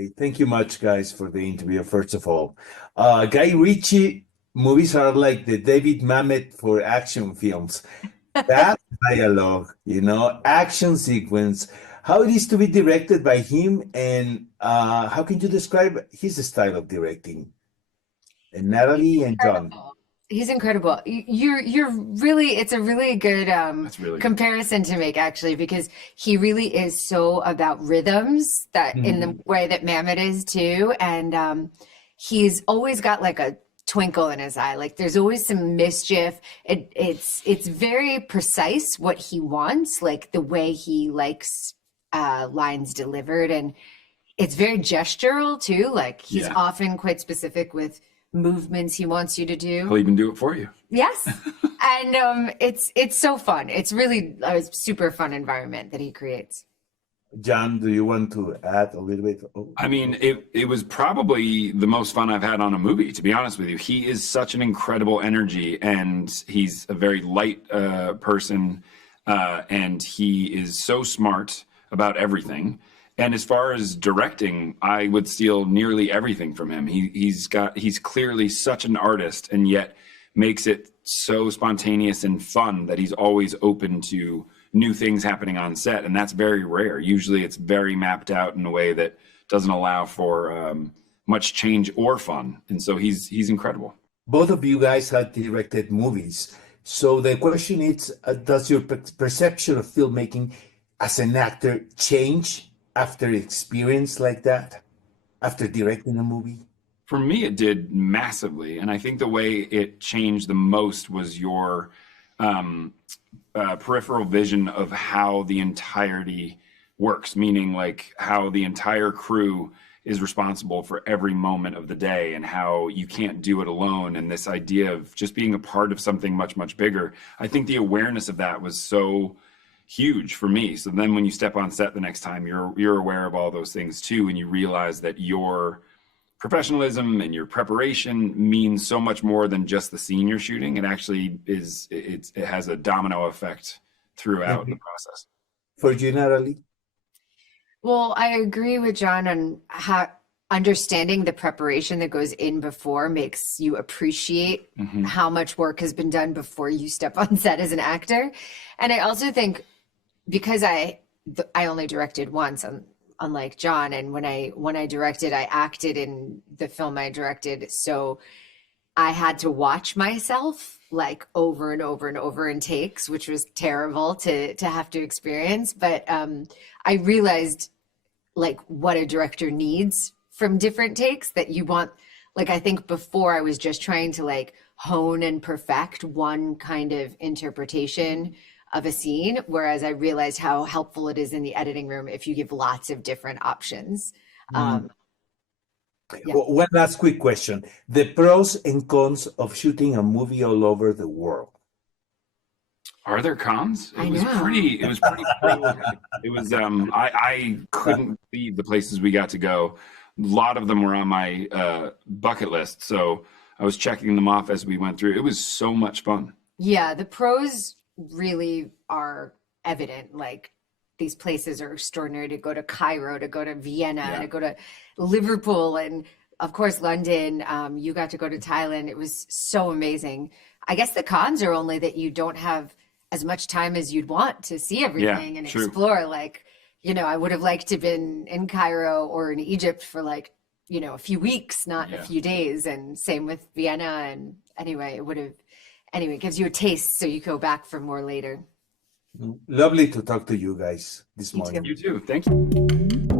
Hey, thank you much, guys, for the interview. First of all, Guy Ritchie movies are like the David Mamet for action films. That dialogue, action sequence, how it is to be directed by him, and how can you describe his style of directing? And Natalie and John. Incredible. He's incredible. You're really, it's a really good That's really good. comparison to make actually, because he really is so about rhythms that in the Mhm. way that Mamet is too. And he's always got like a twinkle in his eye. Like there's always some mischief. It's very precise what he wants, like the way he likes lines delivered. And it's very gestural too. Like he's Yeah. often quite specific with movements he wants you to do. He'll even do it for you. Yes. And it's so fun. It's really a super fun environment that he creates. John, do you want to add a little bit? Oh, I mean, it was probably the most fun I've had on a movie, to be honest with you. He is such an incredible energy, and he's a very light person, and he is so smart about everything. And as far as directing, I would steal nearly everything from him. He's clearly such an artist, and yet makes it so spontaneous and fun that he's always open to new things happening on set, and that's very rare. Usually it's very mapped out in a way that doesn't allow for much change or fun, and so he's incredible. both of you guys have directed movies. So the question is, does your perception of filmmaking as an actor change after experience like that, after directing a movie? For me, it did massively, and I think the way it changed the most was your peripheral vision of how the entirety works, meaning like how the entire crew is responsible for every moment of the day and how you can't do it alone, and this idea of just being a part of something much, much bigger. I think the awareness of that was so huge for me. So then when you step on set the next time, you're aware of all those things too, and you realize that your professionalism and your preparation means so much more than just the scene you're shooting. It actually it has a domino effect throughout the process. For you, Natalie? Well, I agree with John on how understanding the preparation that goes in before makes you appreciate how much work has been done before you step on set as an actor. And I also think because I only directed once, unlike John, and when I directed, I acted in the film I directed, so I had to watch myself like over and over and over in takes, which was terrible to have to experience. But I realized like what a director needs from different takes that you want. Like I think before I was just trying to like hone and perfect one kind of interpretation of a scene, whereas I realized how helpful it is in the editing room if you give lots of different options. Yeah. One last quick question. The pros and cons of shooting a movie all over the world. Are there cons? I It was know. pretty prolific. It was I couldn't believe the places we got to go. A lot of them were on my bucket list, so I was checking them off as we went through. It was so much fun. Yeah, the pros really are evident. Like these places are extraordinary, to go to Cairo, to go to Vienna, Yeah. to go to Liverpool, and of course London. You got to go to Thailand. It was so amazing. I guess the cons are only that you don't have as much time as you'd want to see everything and true. explore. Like, I would have liked to have been in Cairo or in Egypt for like, a few weeks, not a Yeah. few days. And same with Vienna. And anyway, it gives you a taste so you go back for more later. Lovely to talk to you guys this You too. morning. You too. Thank you.